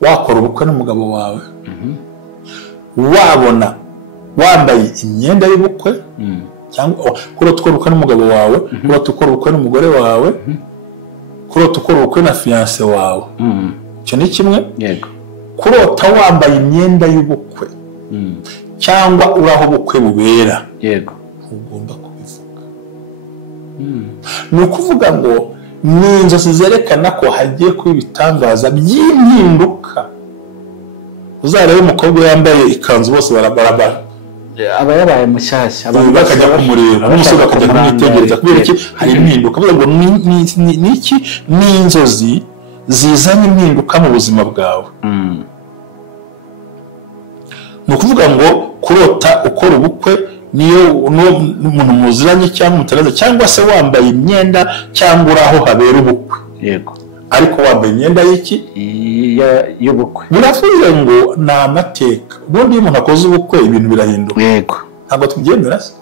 wakora ubukwe n'umugabo wawe wabona wambaye imyenda y'ubukwe cyangwa kurota ukora ubukwe n'umugabo wawe kurota ukora ubukwe n'umugore wawe kurota ukora ubukwe na fiancé wawe cyo ni kimwe yego kurota wambaye imyenda y'ubukwe cyangwa uraho ubukwe bubera yego ugomba kubivuga ni ukuvuga ngo ni inzozi zerekana ko hagiye kuba ibitangaza by'impinduka uzarebe umukobwa yambaye ikanzu bose barabarabara aba yabaye mushyashya bakajya kumureba n'umusore bakajya kumwitegereza kubera iki hari impinduka avuga ngo ni iki ni inzozi zizanye impinduka mu buzima bwawe ni ukuvuga ngo kurota ukora ubukwe niyo umuntu muziranye cyangwa mutaraza cyangwa se wambaye imyenda cyangwa uraho habera ubukwe yego ariko wambaye imyenda y'iki y'ubukwe biravuze ngo ni amateka ubundi iyo umuntu akoze ubukwe ibintu birahinduka yego ntabwo tubyemera se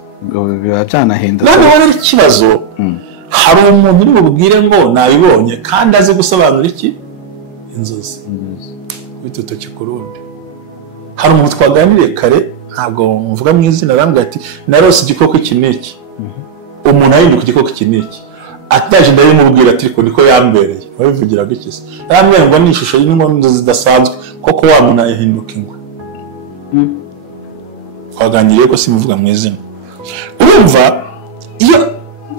biba byanahinduka none rero ikibazo hari umuntu uri bubwire ngo nabibonye kandi azi gusobanura iki inzozi bitutoki ku rundi hari umuntu twaganiriye kare ntabwo muvuga mu izina arambwira ati narose igikoko iki n'iki umuntu ahinduka igikoko iki n'iki ataje ndabimubwira ati ariko niko yambereye wabivugira gake se yambwira ngo ni ishusho y'inkondo zidasanzwe koko wa muntu ahinduka ingwe twaganiriye ko simuvuga mu izina urumva iyo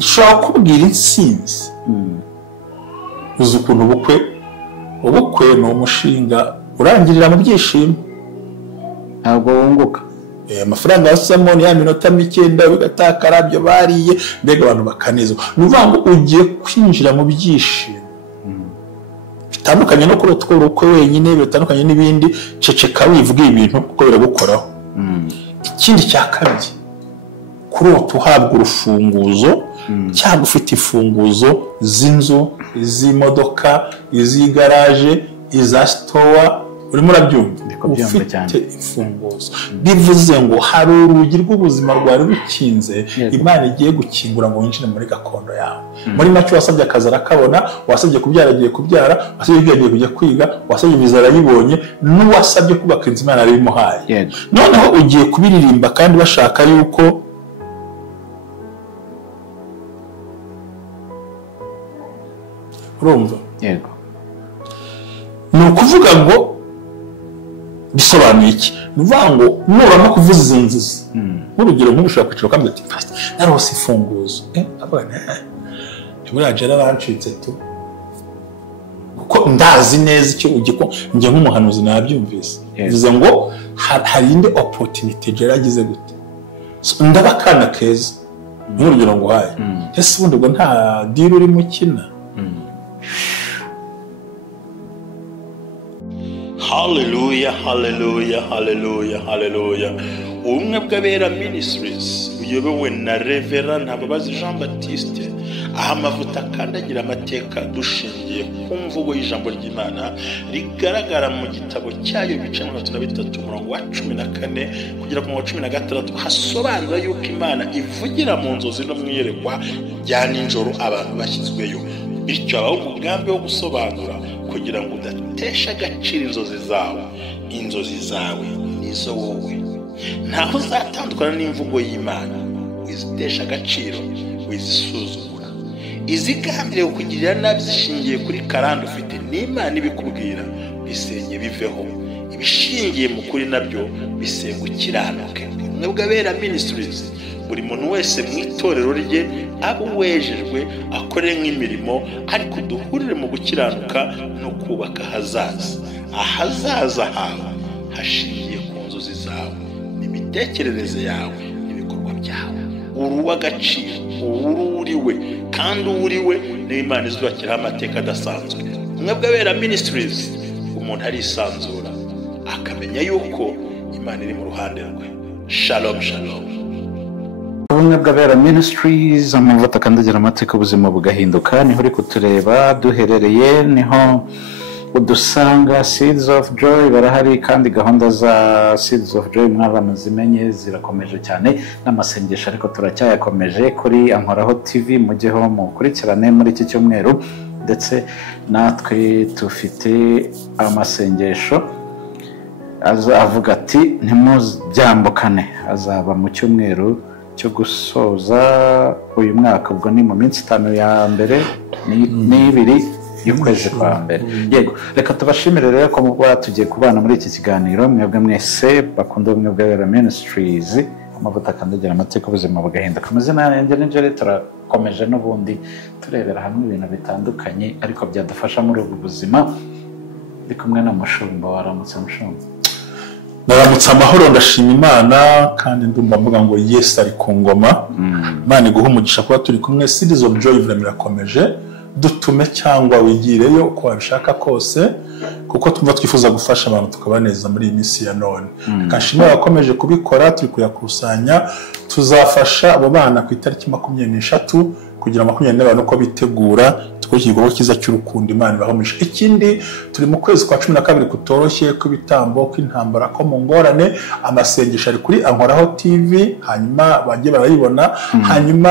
ushobora kubwira insinzi uzi ukuntu ubukwe ni umushinga urangirira mu byishimo ntabwo wunguka amafaranga yasamo ni ya minota mikeya bigatakara byo bariye mbega abantu bakanezwa ni ukuvuga ngo ugiye kwinjira mu byishimo bitandukanye no kurota ukora ubukwe wenyine bitandukanye n'ibindi ceceka wivuga ibintu kuko biragukoraho ikindi cya kabiri kurota uhabwa urufunguzo cyangwa ufite imfunguzo z'inzu iz'imodoka iz'igaraje iza sitowa urimo urabyumva ufite imfunguzo bivuze ngo hari urugi rw'ubuzima rwari rukinze Imana igiye gukingura ngo winjire muri gakondo yawe muri make wasabye akazi arakabona wasabye kubyara agiye kubyara wasabye agiye kujya kwiga wasabye viza arayibonye n'uwasabye kubaka inzu Imana arabimuhaye noneho ugiye kubiririmba kandi bashaka yuko urumva yego ni ukuvuga ngo bisobanuye iki ni ukuvuga ngo nuramo kuvuza izo nzozi nk'urugero nk'ubushobora kwicara ukamubwira ati fasite narose imfunguzo abana ntiburiya jera bancitse tu kuko ndazi neza icyo ugiko njye nk'umuhanuzi nabyumvise bivuze ngo hari indi oporutinite jera agize gute ndaba akana keza nk'urugero nguhaye ese ubundi ubwo nta diri urimo ukina Hallelujah, hallelujah, hallelujah, hallelujah. Ubumwe bw'abera ministries uyobowe na Reverend Hababazi Jean Baptiste aha amavuta akandagira amateka dushingiye ku mvugo y'ijambo ry'Imana rigaragara mu gitabo cyayo ibice 33 umurongo wa 14 kugera ku 16 hasobanura yuko Imana ivugira mu nzozi no mwiyerekwa rya ninjoro abantu bashyizweyo bityo abaho umugambi wo gusobanura kugira ngo udatesha agaciro inzozi zawe nizo wowe ntaho uzatandukana n'imvugo y'Imana wizitesha agaciro wizisuzugura izigambiriye kukugirira nabi zishingiye kuri karande ufite n'Imana ibikubwira bisenye biveho ibishingiye mu kuri nabyo bisenga ukiranuke ubumwe bw'abera ministries buri muntu wese mu itorero rye abo wejejwe akore nk'imirimo ariko duhurire mu gukiranuka no kubaka ahazaza hawe hashingiye ku nzozi zawe n'imitekerereze yawe n'ibikorwa byawe uruw'agaciro uriwe kandi uriwe n'Imana izubakiraho amateka adasanzwe ubumwe bw'abera ministries umuntu arisanzura akamenya yuko Imana iri mu ruhande rwe shalom shalom ubumwe bw'abera ministries amavuta akandagira amateka ubuzima bugahinduka niho uri kutureba duherereye niho udusanga Seeds of Joy barahari kandi gahunda za Seeds of Joy mwabana zimenye zirakomeje cyane n'amasengesho ariko turacyayakomeje kuri Ankoraho TV mujyeho mukurikirane muri iki cyumweru ndetse natwe tufite amasengesho azavuga ati ntimubyambukane, azaba mu cyumweru cyo gusoza uyu mwaka, ubwo ni mu minsi 5 ya mbere n'ibiri y'ukwezi kwa mbere. Yego, reka tubashimire rero ko muba tugiye kubana muri iki kiganiro, mwebwe mwese bakunda ubumwe bw'Abera Ministries, amavuta akandagira amateka ubuzima bugahinduka. Amazina yanjye ni Jerry, turakomeje n'ubundi turebera hamwe ibintu bitandukanye ariko byadufasha muri ubu buzima. Ndi kumwe na Mushumba. Waramutse Mushumba? Naramutse amahoro, ndashima Imana kandi ndumva mvuga ngo Yesu ari ku ngoma. Imana iguha umugisha kuba turi kumwe. Series of Joy irakomeje, dutume cyangwa wigireyo uko wabishaka kose, kuko twumva twifuza gufasha abantu tukabaneza muri iyi minsi ya none. Kashimira abakomeje kubikora, turi kuyakusanya, tuzafasha abo bana ku itariki 23 kugira 24 uko bitegura tukora igikorwa cyiza cy'urukundo Imana ibahomisha. Ikindi turi mu kwezi kwa 12 kutoroshye kw'ibitambo kw'intambara ko mu ngorane, amasengesho ari kuri Ankoraho TV, hanyuma bagiye barayibona. Hanyuma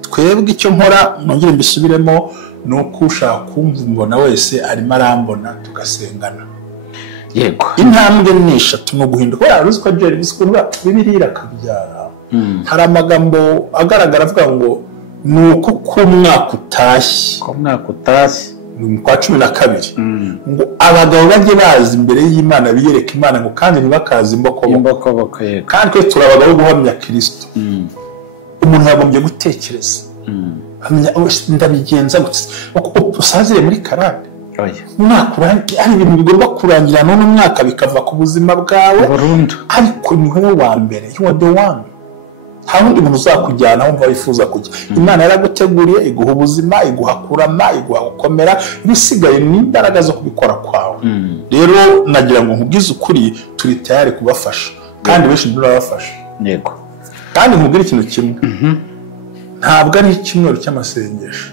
twebwe icyo nkora nongere mbisubiremo, nuko ushaka kumva mbona wese arimo arambona tugasengana. Yego, intambwe ni 3 no guhinduka. Yaruzi ko Jerry bisikunda Bibiliya irakabyara. Hari amagambo agaragara avuga ngo nuko ku mwaka utashye, mu kwa 12 ngo abagabo bajye bazi imbere y'Imana biyereka Imana ngo kandi ntibakazi imbokoboko. Kandi twe turabagabo guhamya Kristo. Umuntu yagombye gutekereza ndabigenza gutse usazire muri karande. Hari ibintu bigomba kurangira none umwaka bikava ku buzima bwawe burundu, ariko ni wowe wa mbere, you are the one. Nta wundi muntu uzakujyana wumva wifuza kujya. Imana yaraguteguriye, iguha ubuzima, iguha kurama, iguha gukomera, ibisigaye ni imbaraga zo kubikora kwawe. Rero nagira ngo nkubwize ukuri, turi tayari kubafasha kandi benshi turabafasha. Yego, kandi nkubwire ikintu kimwe, ntabwo ari icyumweru cy'amasengesho.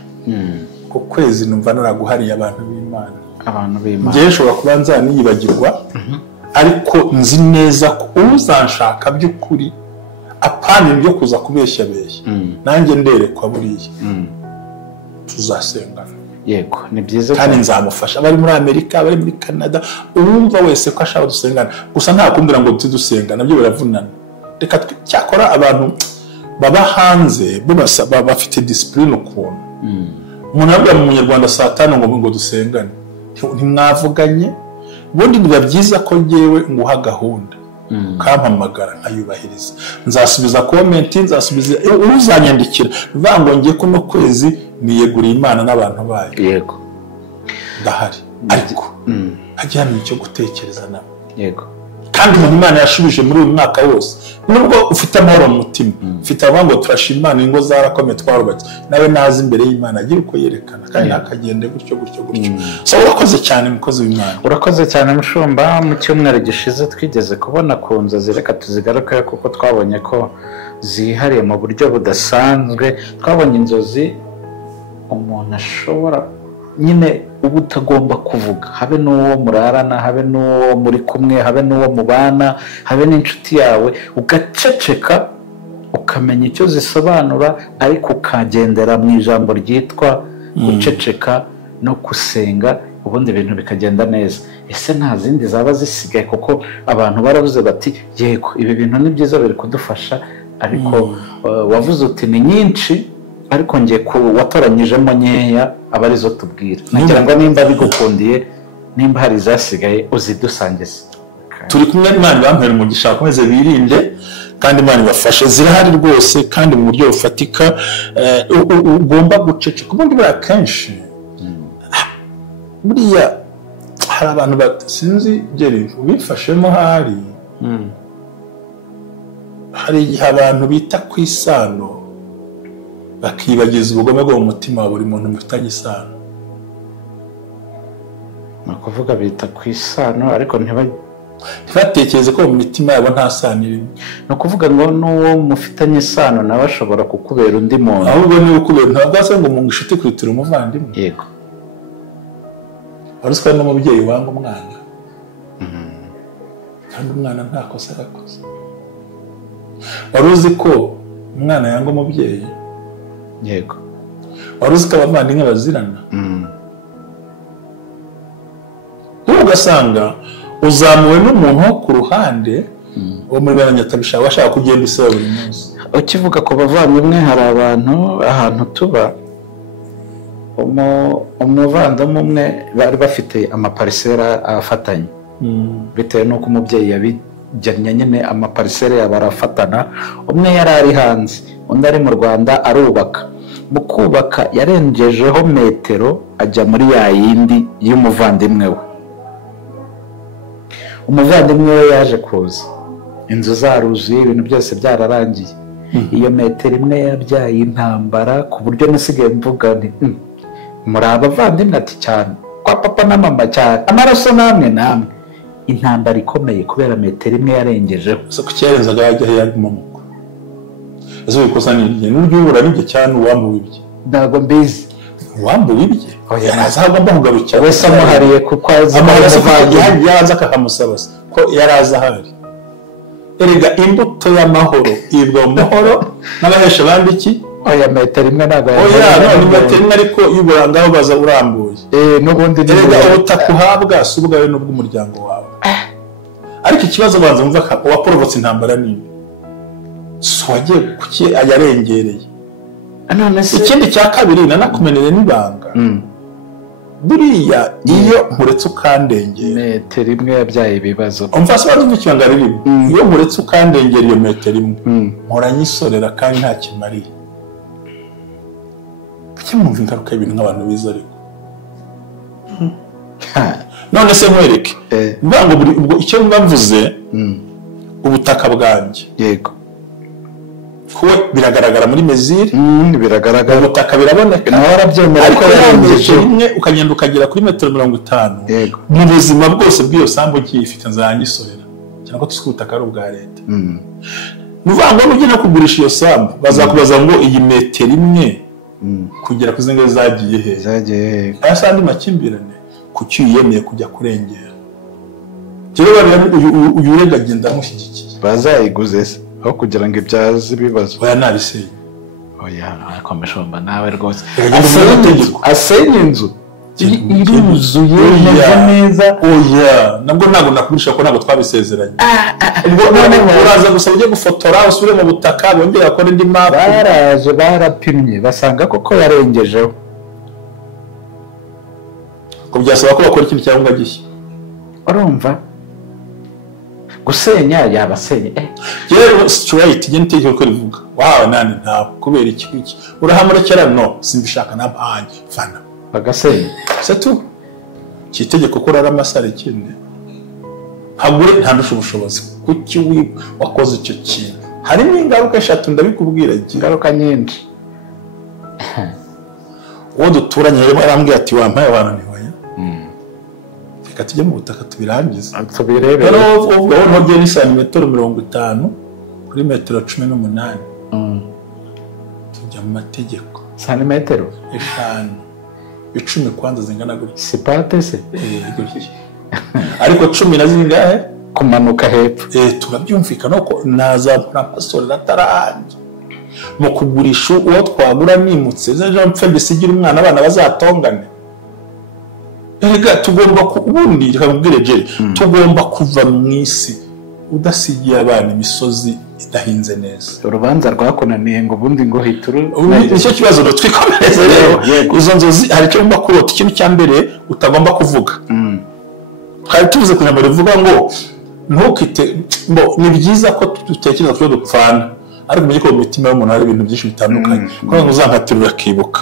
Ku kwezi numva naraguhariye abantu b'Imana. Ngiye nshobora kuba nzaniyibagirwa, ariko nzi neza ko uzanshaka by'ukuri apana ibyo kuza kubeshya. Nanjye nderekwa buriya tuzasengana. Yego, ni byiza kandi nzamufasha. Abari muri Amerika, abari muri Canada, uwumva wese ko ashaka dusengana, gusa nta kumbwira ngo tudusengana, nabyo biravunana. Reka cyakora abantu baba hanze bo bafite discipline ukuntu. Umuntu abwira mu Munyarwanda saa 5 ngo dusengane, ntimwavuganye. Ubundi biba byiza ko ngewe nguha gahunda kampamagara nkayubahiriza, nzasubiza comment, nzasubiza uzanyandikira bivuga ngo ngiye kuno kwezi niyeguriye Imana n'abantu bayo. Yego, ndahari, ariko hajyana icyo gutekereza nawe. Yego, kandi mu Imana yashubije muri uyu mwaka wose, nubwo ufite amahoro mu mutima, ufite ngo turashima Imana, ingo zarakome twarubatse, nawe nazi imbere y'Imana agira uko yerekana kandi akagende gutyo. So urakoze cyane mukozi w'Imana. Urakoze cyane Mushumba. Mu cyumweru gishize twigeze kubona ku nzozi, reka tuzigaruke kuko twabonye ko zihariye mu buryo budasanzwe. Twabonye inzozi umuntu ashobora nyine uba utagomba kuvuga, habe n'uwo murarana, habe n'uwo muri kumwe, habe n'uwo mubana, habe n'inshuti yawe, ugaceceka ukamenya icyo zisobanura, ariko ukagendera mu ijambo ryitwa guceceka no gusenga, ubundi ibintu bikagenda neza. Ese nta zindi zaba zisigaye? Kuko abantu baravuze bati yego ibi bintu ni byiza biri kudufasha, ariko wavuze uti ni nyinshi, ariko ngiye watoranyijemo nkeya aba arizo tubwira. Nagira ngo nimba bigukundiye, nimba hari zasigaye uzidusangize. Turi kumwe n'Imana, bampera umugisha bakomeze birinde kandi Imana ibafashe. Zirahari rwose kandi mu buryo bufatika. Ugomba guceceka. Ubundi buriya kenshi buriya hari abantu basinzi Jerry ubifashemo. Hari igihe abantu bita ku isano bakibagiza ubugome bwo mu mutima wa buri muntu mufitanye isano. Ni ukuvuga bita ku isano ariko ntibatekereze ko mu mitima yabo nta sano irimo. Ni ukuvuga ngo n'uwo mufitanye isano nawe ashobora kukubera undi muntu. Ahubwo niba ukubera, ntabwo asa ngo mu inshuti kwitira umuvandimwe. Yego, waruswa n'umubyeyi wanga umwana, kandi umwana nta kosa yakoze. Waruzi ko umwana yanga umubyeyi? Yego. Waruzi ko abavandimwe bazirana? ugasanga uzamuwe n'umuntu wo ku ruhande wo muri Nyatabishaka washaka kugenda usaba buri munsi. Ukivuga ku bavandimwe, hari abantu ahantu tuba, umuvandimwe umwe bari bafite amaparisera afatanye, bitewe n'uko umubyeyi yabijyanye nyine amaparisera yabo arafatana. Umwe yari ari hanze, undi ari mu Rwanda arubaka. Mu kubaka yarengejeho metero ajya muri ya yindi y'umuvandimwe we. Umuvandimwe we yaje kuza, inzu zaruzuye, ibintu byose byararangiye. Iyo metero imwe yabyaye intambara ku buryo nasigaye mvuga nti muri abavandimwe ati cyane kwa papa na mama cyane, amaraso namwe intambara ikomeye kubera metero imwe yarengejeho. So kucyerezaga yajya yagumuko ezo bikosa n'ibye n'uryubura n'ibye cyane uwambuwe ibye ndago mbizi uwambuwe ibye azagomba kugarukira wese amuhariye kuko yaza akamusaba ko yaraza ahari. Erega imbuto y'amahoro ibwa mu mahoro n'abahesha abandi iki oya metero imwe ntabwo ni metero imwe ariko y'uburangaho baza urambuye n'ubundi erega ubutaka uhabwa si ubwawe n'ubw'umuryango wawe. Ariko ikibazo banza mva uwaporobotse intambara nini so wagiye kuki ayarengereye. Ikindi cya kabiri nanakumenere n'ibanga buriya iyo nkuretse ukandengera metero imwe yabyaye ibibazo. Umva se bazi ikibanga riri iyo nkuretse ukandengera iyo metero imwe mpora nyisorera kandi nta kimariye. Kimumva ingaruka y'ibintu nk'abantu biza ariko none se nkwereke mbango buri ubwo icyo mbavuze ubutaka bwanjye yego kuwe biragaragara muri mezire biragaragara ubutaka biraboneka nawe arabyemera ko yarengeje rimwe ukagenda ukagera kuri metero 50 yego mu buzima bwose bw'iyo sambu cyifite nzanyisorera cyangwa ko ubutaka ari ubwa leta. Nuvango n'ugenda kugurisha iyo sambu bazakubaza ngo iyi metero imwe kugera kuzenga zagiye asandi makimbirane kuki yemeye kujya kurengera. Rero uyu urega agenda amushyigikiye bazayiguze se aho kugira ngo ibyaze ibibazo. Oya nabiseye oya akomeshomba nawe rwose asenye inzu iruzuye neza. Oya nabwo ntabwo nakurisha ko ntabwo twabisezeranye. Ubwo none uraza gusaba ujye gufotora usubire mu butaka bongera akora indi map. Baraje barapimye basanga koko yarengejeho. Ko byasaba ko bakora ikintu cyangwa gishya. Urumva gusenya yabasenye rero straight ntegeko ko rivuga wawe nani nta kubera iki urahamurekera no simbishaka nabanye fana bagasenya setu kitegeko ko rara amasare kinde habure nta ndushobozi kuki wakoze icyo kintu. Harimo ingaruka eshatu ndabikubwira ingaruka nyinshi. Uwo duturanye rero arambwiye ati wampaye abantu ni hoya tujye mu butaka tubirangiza tubirebe. Rero ubwo ntogeye ni santimetero 50 kuri metero 18 tujya mu mategeko santimetero 5 10 kwanza zingana gutya sipate se ariko 10 na zingahe kumanuka hepfo turabyumvikana ko nazapura pastorera atarahanje mu kugurisha uwo twagura nimutse Jean Pfe bisigira umwana abana bazatongane. Erega tugomba ubundi rikabwire je tugomba kuva mu isi udasigiye abana imisozi idahinze neza. Urubanza rwakonaniye ngo ubundi ngo hituru nicyo kibazo no twikomereze rero izo nzozi hari cyo mba kurota ikintu cya mbere utagomba kuvuga. Kandi tuvuze kunyamara uvuga ngo ntukite ngo ni byiza ko dutekereza ko dupfana ariko mu giko mutima y'umuntu hari ibintu byinshi bitandukanye ko uzampatirura kibuka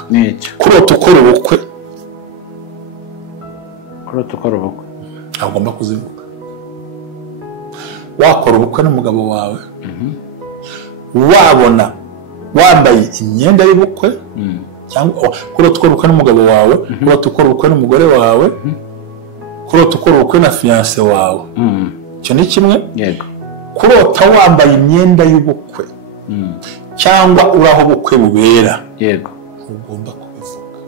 kurota ukora ubukwe agomba kuzivuga. Wakora ubukwe n'umugabo wawe wabona wambaye imyenda y'ubukwe cyangwa kurota ukora ubukwe n'umugabo wawe kurota ukora ubukwe n'umugore wawe kurota ukora ubukwe na fiancé wawe cyo ni kimwe. Yego kurota wambaye imyenda y'ubukwe cyangwa uraho ubukwe bubera yego ugomba kubivuga.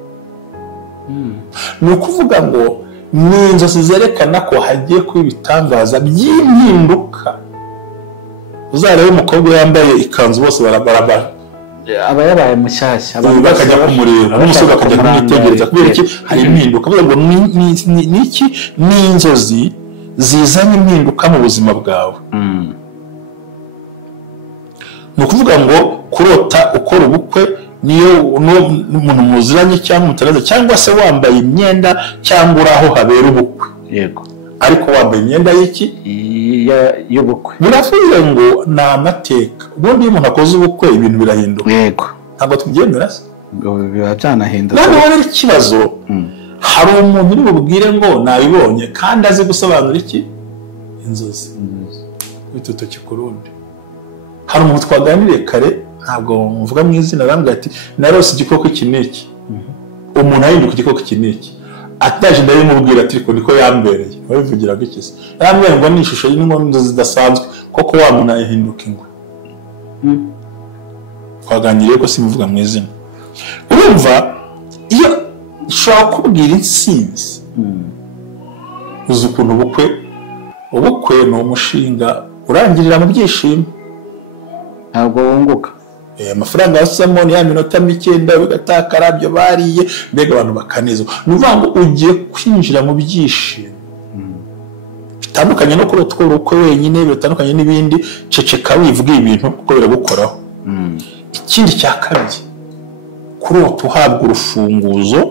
Ni ukuvuga ngo ni inzozi zerekana ko hagiye kuba ibitangaza by'impinduka. Uzarebe umukobwa yambaye ikanzu bose barabara aba yabaye mushyashya abantu bakajya kumureba n'umusore bakajya kumwitegereza kubera iki hari impinduka avuga ngo ni iki ni inzozi zizanye impinduka mu buzima bwawe ni ukuvuga ngo kurota ukora ubukwe niyo umuntu muziranye cyangwa mutaraza cyangwa se wambaye imyenda cyangwa uri aho habera ubukwe yego ariko wambaye imyenda y'iki y'ubukwe biravuze ngo ni amateka ubundi iyo umuntu akoze ubukwe ibintu birahinduka yego ntabwo tubyemera se biba byanahinduka noneho rero ikibazo hari umuntu uri bubwire ngo nabibonye kandi azi gusobanura iki inzozi bitutoki ku rundi hari umuntu twaganiriye kare ntabwo mvuga mu izina arambwira ati narose igikoko iki n'iki umuntu ahinduka igikoko iki n'iki ataje ndabimubwira ati ariko niko yambereye wabivugiraga iki se yambwiye ngo ni ishusho y'inkondo zidasanzwe koko wa muntu ahinduka ingwe twaganiriye ko simuvuga mu izina urumva iyo ushobora kubwira insinzi uzi ukuntu ubukwe ni umushinga urangirira mu byishimo ntabwo wunguka amafaranga yasamo ni ya minota mikeya bigatakara byo bariye mbega abantu bakanezwa ni ukuvuga ngo ugiye kwinjira mu byishimo bitandukanye no kurota ukora ubukwe wenyine bitandukanye n'ibindi ceceka wivuga ibintu kuko biragukoraho ikindi cya kabiri kurota uhabwa urufunguzo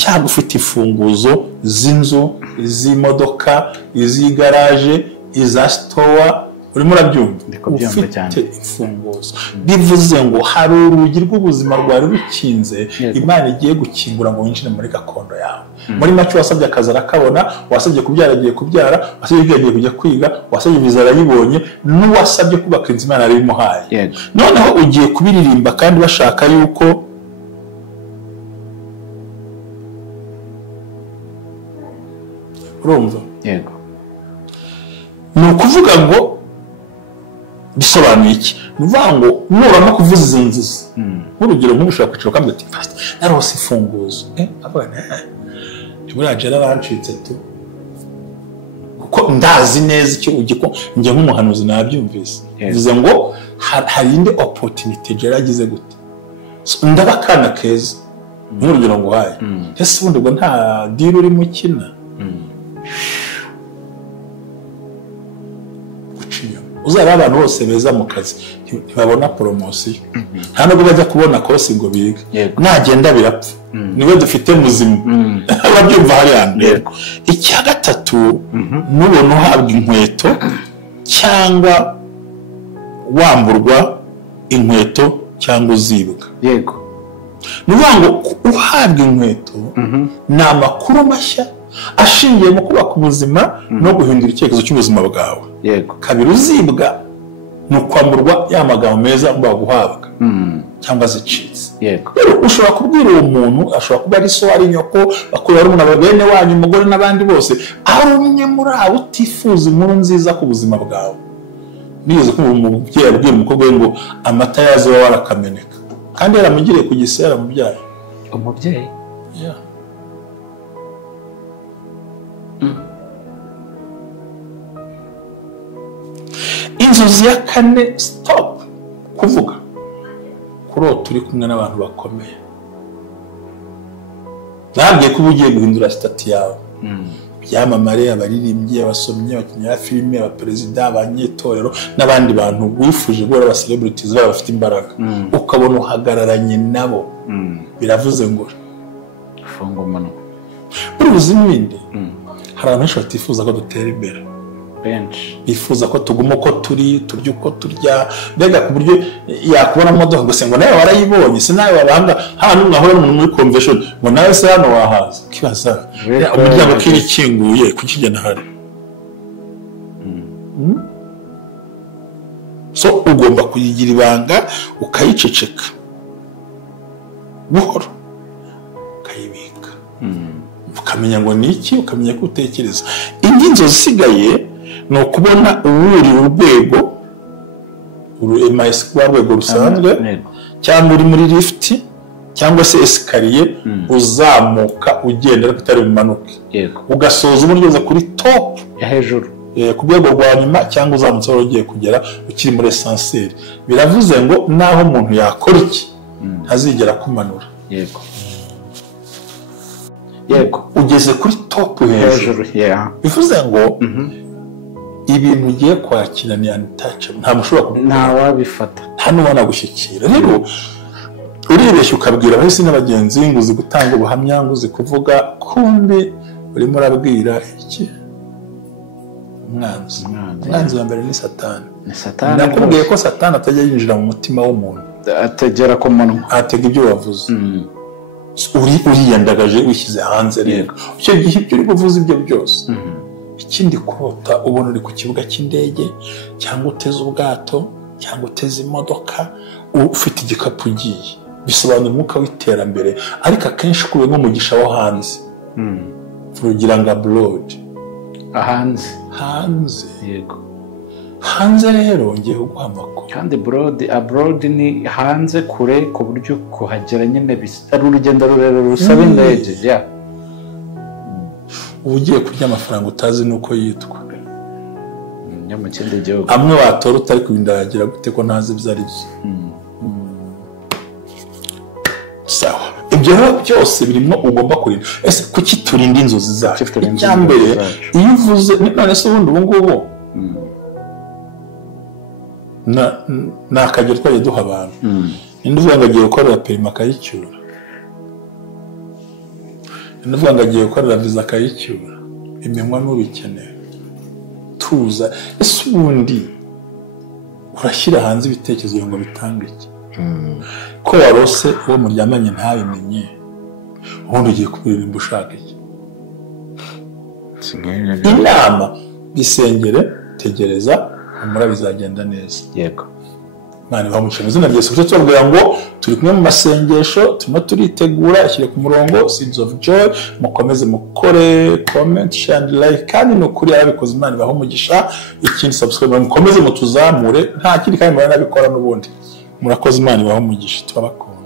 cyangwa ufite imfunguzo z'inzu iz'imodoka iz'igaraje iza sitowa urimo urabyumva ufite imfunguzo bivuze ngo hari urugi rw'ubuzima rwari rukinze Imana igiye gukingura ngo winjire muri gakondo yawe muri make wasabye akazi arakabona wasabye kubyara agiye kubyara wasabye agiye kujya kwiga wasabye viza arayibonye n'uwasabye kubaka inzu Imana arabimuhaye noneho ugiye kubiririmba kandi bashaka yuko urumva yego ni ukuvuga ngo bisobanuye iki ni ukuvuga ngo nurama kuvuza izo nzozi nk'urugero nk'ushobora kwicara ukambwira ati pastor narose imfunguzo abana ntiburiya jera arancitse tu kuko ndazi neza icyo ugiko njye nk'umuhanuzi nabyumvise bivuze ngo hari indi opportunity jera agize gute ndaba akana keza nk'urugero ngo uhaye ese ubundi ubwo nta deal urimo ukina uzara abantu bose beza mu kazi ntibabona poromosiyo nta nubwo bajya kubona kosi ngo bige nagenda birapfa niwe dufite muzima ababyumva hariya mbere icya gatatu nubona uhabwa inkweto cyangwa wamburwa inkweto cyangwa uzibwa yego ni ukuvuga ngo uhabwa inkweto ni amakuru mashya ashingiye mu kubaka ubuzima no guhindura icyerekezo cy'ubuzima bwawe yego kabiri uzibwa ni ukwamburwa ya magambo meza baguhabwa cyangwa zicitse yego rero ushobora kubwira uwo muntu ashobora kuba ari so ari nyoko bakurira umuntu bene wanyu umugore n'abandi bose ari umwe muri abo utifuza inkuru nziza ku buzima bwawe nigeze kumva umubyeyi abwira umukobwa we ngo amata yazo warakameneka kandi yaramugiriye ku gise yaramubyaye umubyeyi inzozi ya kane stop kuvuga kurota uri kumwe n'abantu bakomeye ntabwiye ko uba ugiye guhindura sitati yawe byamamare abaririmbyi abasomyi abakinnyi ba filime abaperezida abanyetorero n'abandi bantu wifuje guhora aba celebrities baba bafite imbaraga ukabona uhagararanye nabo biravuze ngo funga umunwa buri buzima ibindi hari abantu benshi batifuza ko dutera imbere benshi bifuza ko tuguma uko turi turya uko turya mbega ku buryo yakubona imodoka gusa ngo nawe warayibonye se nawe wabanga hano mwahora n'umuntu muri convention ngo nawe se hano wahaza kibaza umuryango kiri kinguye kukigena hari so ugomba kuyigira ibanga ukayiceceka buhoro ukayibika ukamenya ngo ni iki ukamenya ko utekereza indi nzozi isigaye ni ukubona uwurira urwego rwego rusanzwe cyangwa uri muri lift cyangwa se esikariye uzamuka ugenda ariko utari bumanuke ugasoza umugeze kuri top ku rwego rwa nyuma cyangwa uzamutse wari ugiye kugera ukiri muri esanseri. Biravuze ngo naho umuntu yakora iki ntazigera kumanura. yego ugeze kuri topu hejuru. bivuze ngo ibintu ugiye kwakira ni untouchable, nta mushobora kubikora, nta wabifata, nta n'ubona gushyikira. Rero uribeshya ukabwira abahisi n'abagenzi ngo uzi gutanga ubuhamya, ngo uzi kuvuga, kumbe urimo urabwira iki? Umwanzi wa mbere ni Satani. Nakubwiye ko Satani atajya yinjira mu mutima w'umuntu, ategera ku munwa, atega ibyo wavuze. Uriyandagaje wishyize hanze. Rero icyo gihe ibyo uri kuvuza ibyo byose, ikindi kurota ubona uri ku kibuga cy'indege cyangwa uteze ubwato cyangwa uteze imodoka ufite igikapu ugiye, bisobanura umwuka w'iterambere, ariko akenshi ukuwe nk'umugisha wo hanze. Urugira ngo abroad, hanze. yego hanze rero ngiye kuguha amakuru. kandi abroad ni hanze kure, ku buryo kuhagera nyine ari urugendo rurerure rusaba indege. uba ugiye kurya amafaranga utazi nuko yitwa, yo mu kindi gihugu. amwe watora utari kubindaragira gute ko ntazi ibyo ari byo. sawa, ibyo byose birimo ugomba kurinda. Ese kuki turinda inzozi zacu? Icyambere iyo uvuze none se ubundi ubu ngubu ni akagero twajya duha abantu. ninde uvuga ngo agiye gukorera perima akayicyura? ninde uvuga ngo agiye gukorera viza akayicyura? iminwa n'ubikeneye. tuza. ese ubundi urashyira hanze ibitekerezo ngo bitange iki? ko warose uwo muryamanye ntabimenye, ubundi ugiye kubiririmba ushaka iki? inama bisengere, tegereza, umura bizagenda neza. yego Imana ibamuca mu izina rya Yesu. Tubabwira ngo turi kumwe mu masengesho, turimo turitegura, ashyire ku murongo Seeds of Joy. Mukomeze mukore comment, share and like, kandi ni ukuri yarabikoze. Imana ibaho umugisha. Ikindi subscribe, mukomeze mutuzamure, nta kindi kandi murana nabikora n'ubundi. Murakoze, Imana ibaho umugisha. Tubabakunda.